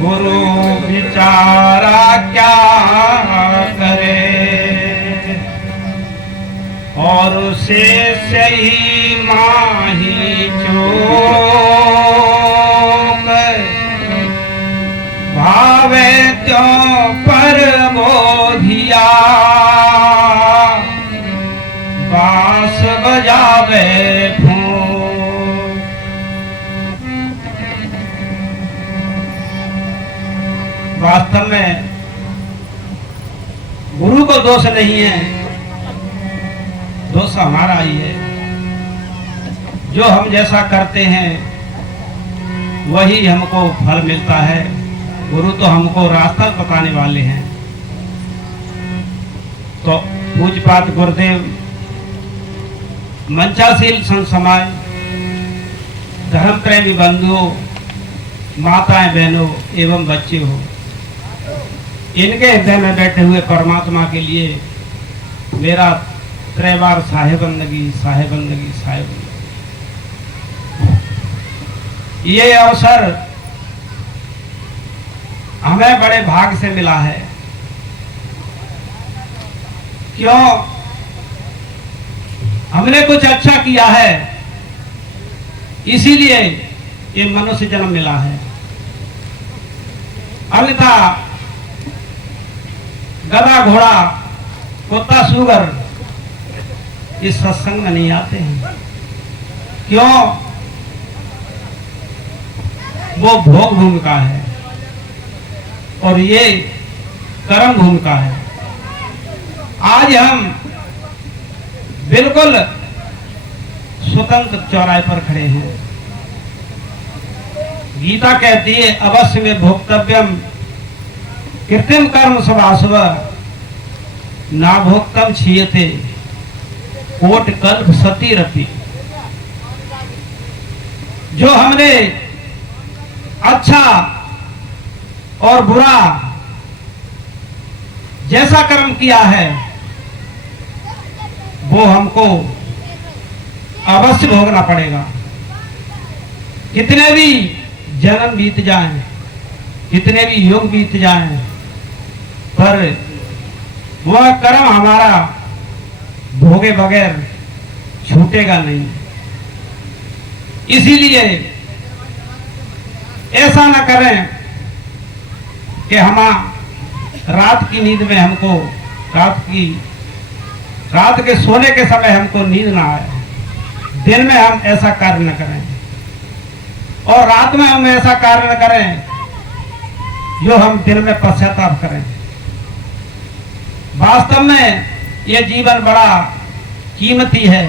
गुरु बिचारा क्या करे, और उसे सही माही चूक भावे त्यों पर बोधिया, बांस बजावे फूंक। वास्तव में गुरु को दोष नहीं है, दोष हमारा ही है। जो हम जैसा करते हैं वही हमको फल मिलता है। गुरु तो हमको रास्ता बताने वाले हैं। तो पूज्यपाद गुरुदेव, मंचाशील संत समाज, धर्म प्रेमी बंधुओं, माताएं बहनों एवं बच्चे हो, इनके हृदय में बैठे हुए परमात्मा के लिए मेरा त्रैवार साहेबंदगी साहेबंदगी साहेबंदगी। ये अवसर हमें बड़े भाग से मिला है। क्यों? हमने कुछ अच्छा किया है, इसीलिए ये मनुष्य जन्म मिला है। अन्यथा गधा घोड़ा कुत्ता सूगर इस सत्संग में नहीं आते हैं। क्यों? वो भोग भूमिका है और ये कर्म भूमिका है। आज हम बिल्कुल स्वतंत्र चौराहे पर खड़े हैं। गीता कहती है अवश्य में भोक्तव्यम कृत्रिम कर्म स्वभाव ना भोक्तम क्षीयते कोट कल्प सती रति। जो हमने अच्छा और बुरा जैसा कर्म किया है वो हमको अवश्य भोगना पड़ेगा। कितने भी जन्म बीत जाएं, कितने भी युग बीत जाएं, पर वह कर्म हमारा भोगे बगैर छूटेगा नहीं। इसीलिए ऐसा न करें कि हम रात की नींद में हमको रात के सोने के समय हमको नींद ना आए। दिन में हम ऐसा कार्य न करें और रात में हम ऐसा कार्य न करें जो हम दिन में पश्चाताप करें। वास्तव में यह जीवन बड़ा कीमती है,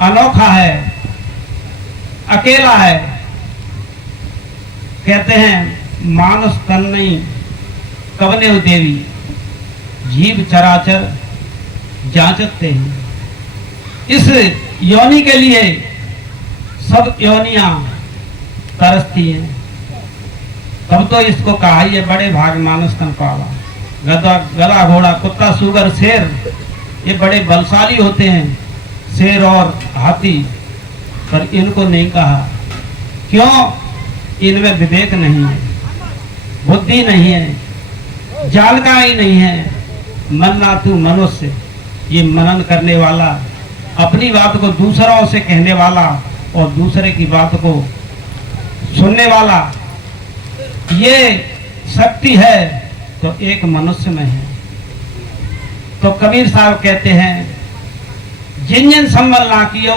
अनोखा है, अकेला है। कहते हैं मानुष तन नहीं कवने देवी, जीव चराचर जांचते हैं। इस योनि के लिए सब योनियां तरसती हैं। तब तो इसको कहा ही है बड़े भाग मानुष तन पावा। गधा घोड़ा कुत्ता सूगर शेर ये बड़े बलशाली होते हैं, शेर और हाथी, पर इनको नहीं कहा। क्यों? इनमें विवेक नहीं है, बुद्धि नहीं है, जानकारी नहीं है। मनना तू मनुष्य, ये मनन करने वाला, अपनी बात को दूसरों से कहने वाला और दूसरे की बात को सुनने वाला, ये शक्ति है तो एक मनुष्य में है। तो कबीर साहब कहते हैं जिन जिन संबल ना कियो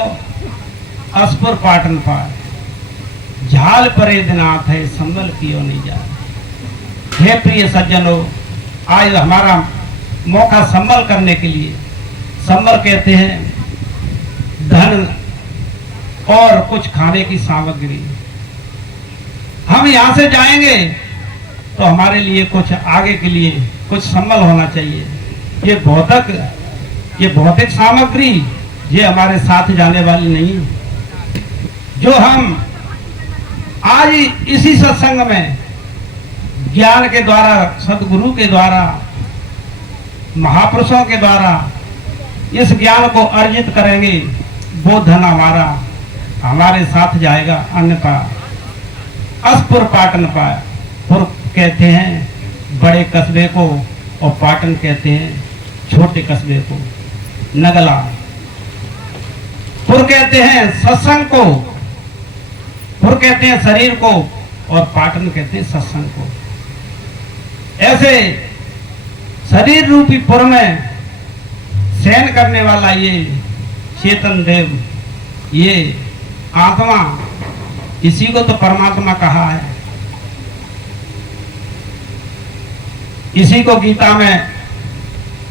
असपुर पाटन पाए, झाल परे दिनाथ है संबल कियो नहीं जा। हे प्रिय सज्जनों, आज हमारा मौका संबल करने के लिए, संबल कहते हैं धन और कुछ खाने की सामग्री। हम यहाँ से जाएंगे तो हमारे लिए कुछ आगे के लिए कुछ संबल होना चाहिए। ये भौतिक सामग्री ये हमारे साथ जाने वाली नहीं। जो हम आज इसी सत्संग में ज्ञान के द्वारा, सदगुरु के द्वारा, महापुरुषों के द्वारा इस ज्ञान को अर्जित करेंगे, वो धन हमारे साथ जाएगा। अन्यथा अस्पुर पाटन पाया। पुर कहते हैं बड़े कस्बे को और पाटन कहते हैं छोटे कस्बे को। नगला पुर कहते हैं सत्संग को, पुर कहते हैं शरीर को और पाटन कहते हैं सत्संग को। ऐसे शरीर रूपी पुर में शयन करने वाला ये चेतन देव, ये आत्मा, इसी को तो परमात्मा कहा है। इसी को गीता में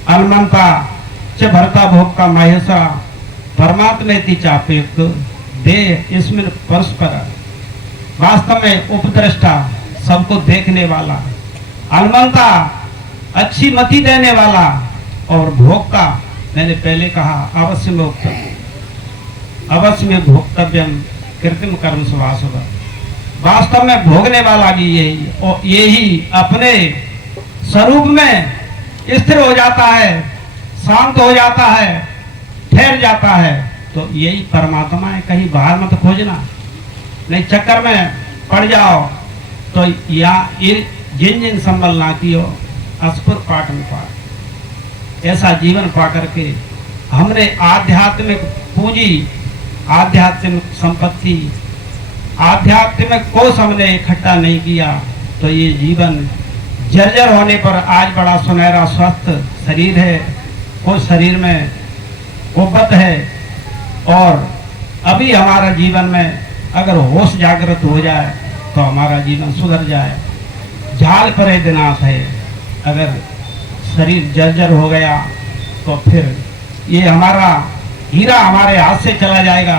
अलमंता च भरता भोक्ता महेशा परमात्मेति चाप्युक्त देह इसमें परस्पर, वास्तव में उपद्रष्टा, सबको देखने वाला, अलमंता अच्छी मति देने वाला, और भोक्ता मैंने पहले कहा अवश्य में अवश्य में भोक्तव्यम कृत्रिम कर्म सुभाषुभ, वास्तव में भोगने वाला भी यही, और यही अपने स्वरूप में स्थिर हो जाता है, शांत हो जाता है, ठहर जाता है। तो यही परमात्मा है, कहीं बाहर मत खोजना, नहीं चक्कर में पड़ जाओ। तो या जिन जिन संबल ना कियो अस्पुर पाटन पाट, ऐसा जीवन पा करके हमने आध्यात्मिक पूंजी, आध्यात्मिक संपत्ति, आध्यात्मिक कोष हमने इकट्ठा नहीं किया, तो ये जीवन जर्जर होने पर आज बड़ा सुनहरा स्वस्थ शरीर है, उस शरीर में कुव्वत है, और अभी हमारा जीवन में अगर होश जागृत हो जाए तो हमारा जीवन सुधर जाए। झाल परे दिनाथ है, अगर शरीर जर्जर हो गया तो फिर ये हमारा हीरा हमारे हाथ से चला जाएगा,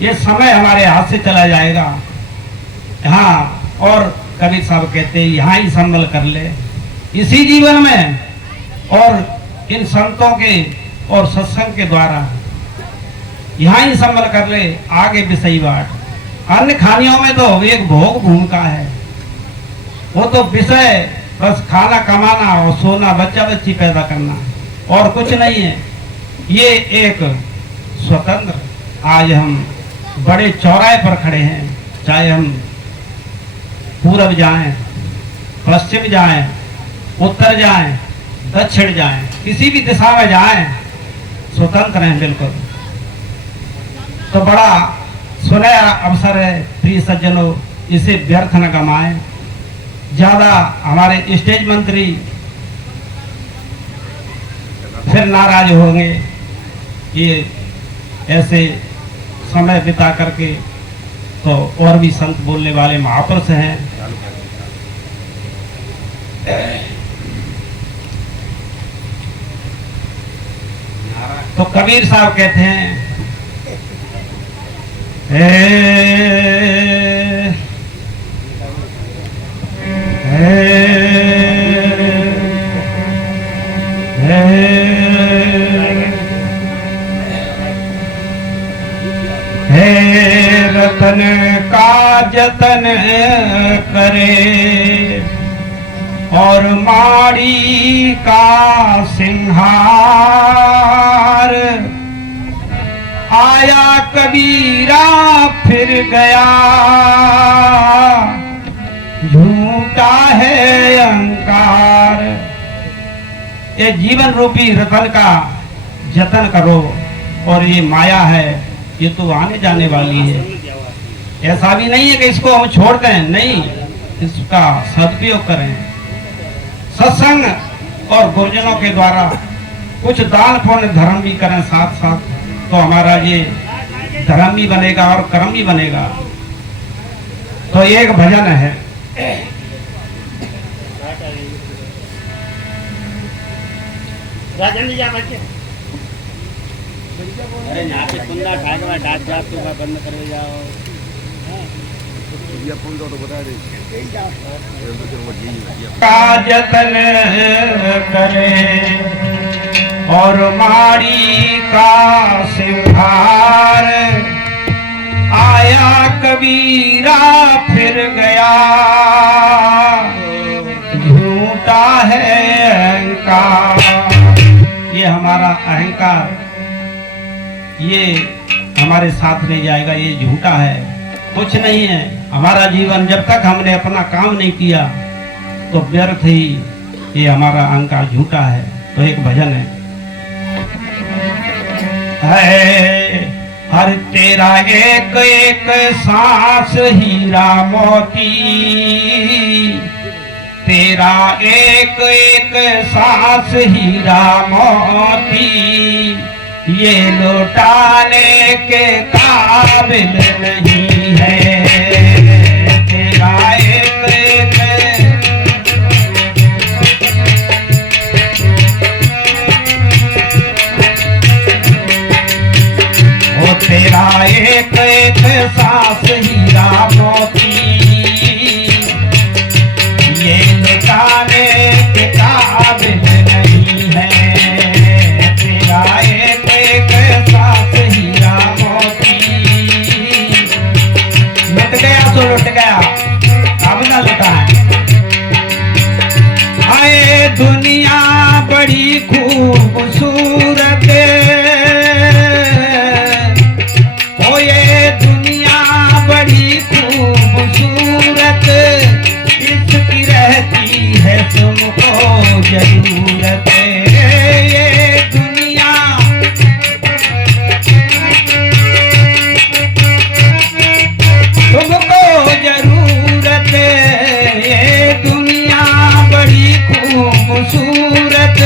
ये समय हमारे हाथ से चला जाएगा। हाँ, और कबीर साहब कहते हैं यहाँ ही संभल कर ले इसी जीवन में, और इन संतों के और सत्संग के द्वारा यहाँ ही संभल कर ले, आगे भी सही बात। अन्य खानियों में तो एक भोग भूमिका है, वो तो विषय बस खाना कमाना और सोना, बच्चा बच्ची पैदा करना, और कुछ नहीं है। ये एक स्वतंत्र, आज हम बड़े चौराहे पर खड़े हैं, चाहे हम पूरब जाएं, पश्चिम जाएं, उत्तर जाएं, दक्षिण जाएं, किसी भी दिशा में जाएं, स्वतंत्र हैं बिल्कुल। तो बड़ा सुनहरा अवसर है प्रिय सज्जनों, इसे व्यर्थ न गमाएं। ज्यादा हमारे स्टेज मंत्री फिर नाराज होंगे, ये ऐसे समय बिता करके, तो और भी संत बोलने वाले महापुरुष हैं। तो कबीर साहब कहते हैं रतन का जतन करे और माड़ी का सिंहार, आया कबीरा फिर गया झूठा है अहंकार। ये जीवन रूपी रतन का जतन करो, और ये माया है, ये तो आने जाने वाली है। ऐसा भी नहीं है कि इसको हम छोड़ दें, नहीं, इसका सदुपयोग करें। सत्संग और गुरुजनों के द्वारा कुछ दान पुण्य धर्म भी करें साथ साथ, तो हमारा ये धर्म भी बनेगा और कर्म भी बनेगा। तो एक भजन है, अरे यहाँ पे कुंदा ढाक में डाक जाप के बाद बंद कर जाओ, का जतन करे और माड़ी का सिंहार, आया कबीरा फिर गया झूठा है अहंकार। ये हमारा अहंकार, ये हमारे साथ नहीं जाएगा, ये झूठा है, कुछ नहीं है। हमारा जीवन जब तक हमने अपना काम नहीं किया, तो व्यर्थ ही ये हमारा अहंकार झूठा है। तो एक भजन है, हर तेरा एक एक सांस हीरा मोती, तेरा एक एक सांस हीरा मोती, ये लौटाने के काबिल नहीं है। तेरा एक एक तेरा एक एक सांस हीरा मोती, ये लुटाने के काबिल नहीं है। तेरा एक एक सांस हीरा मोती, लुट गया तो लुट गया, अब ना लुटा है। आए दुनिया बड़ी खूबसूरत, बड़ी खूबसूरत, इसकी रहती है तुमको जरूरत। ये दुनिया तुमको जरूरत, ये दुनिया बड़ी खूबसूरत,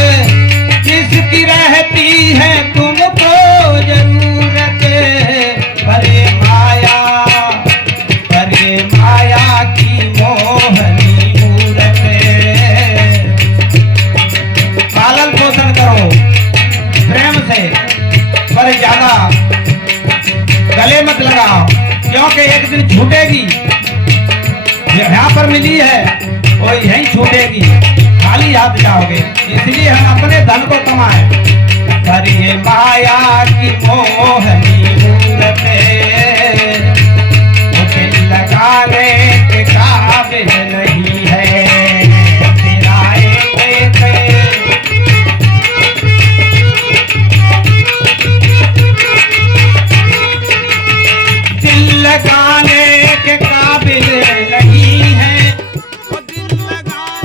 इसकी रहती है तुमको जरूरत। अरे माया, अरे माया की मोहनी मूरत, पालन पोषण करो प्रेम से, पर ज्यादा गले मत लगाओ, क्योंकि एक दिन छूटेगी। यहाँ पर मिली है वो यहीं छूटेगी, खाली हाथ जाओगे। इसलिए हम अपने धन को कमाए। पर ये माया की मोहनी मूरत, दिल लगाने के काबिल नहीं है। तेरा एक दिल लगाने के काबिल नहीं है। दिल लगाने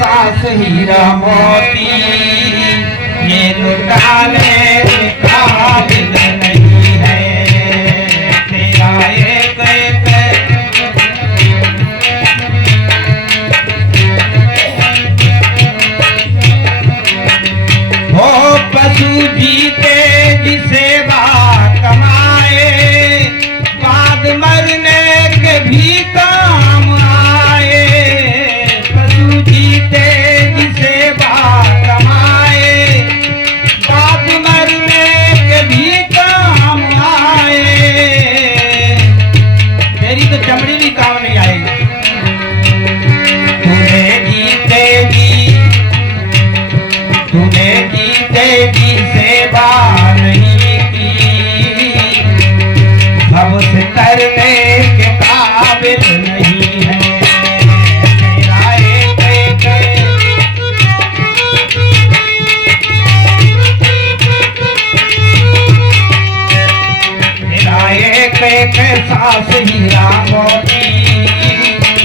सांस हीरा मोती, ये लुटाने के काबिल नहीं है। तेरा एक एक हो पशु जीते जिसे कमाए, बाद मरने के भी काम आए। पशु जीते जिसे कमाए, बाद मरने के भी काम आए। तेरी तो चमड़ी भी काम नहीं आएगी। तूने जीतेगी सेवा नहीं की, भव से तरने के काबिल नहीं है। तेरा एक सास हीरा मोती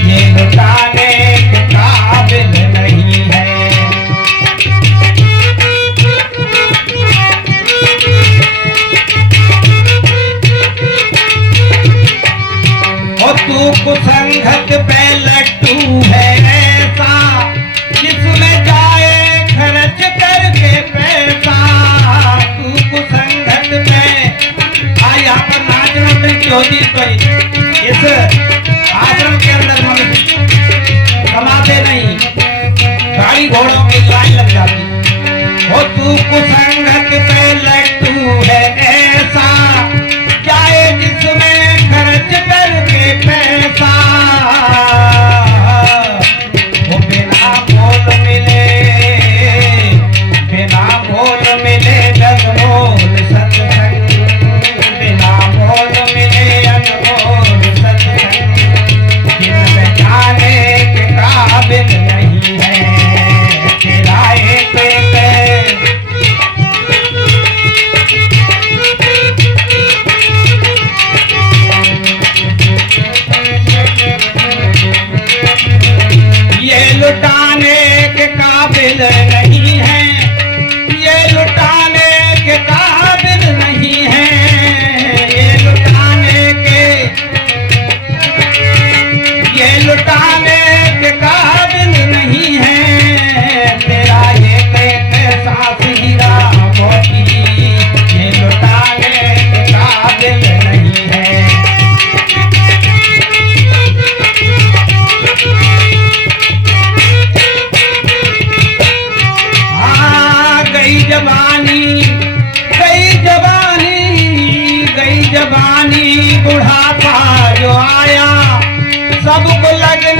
ये लुटाने के काबिल नहीं है। और तू कुसंगत पे लट्टू है ऐसा जिसमें जाए खर्च करके पैसा। तू कुसंगत में यहाँ पर नाचना क्यों दी कोई इस आश्रम के अंदर मनुष्य कमाते नहीं, गाड़ी घोड़ों की लाइन लग जाती। वो तू कुसंगत पे लट्टू है ऐसा जाए जिसमें खर्च करके पैसा। वो बिना मोल मिले अनमोल सत्संग, बिना मोल मिले अनमोल सत्संग जिनमें जाने के काबिल नहीं है। तेरा एक ये लुटाने के काबिल नहीं है, ये लुटाने के काबिल नहीं है, ये लुटाने के काबिल नहीं है। तेरा एक सास हीरा मोती ये लुटाने के काबिल नहीं है। गई जवानी बुढ़ापा जो आया सबको लगने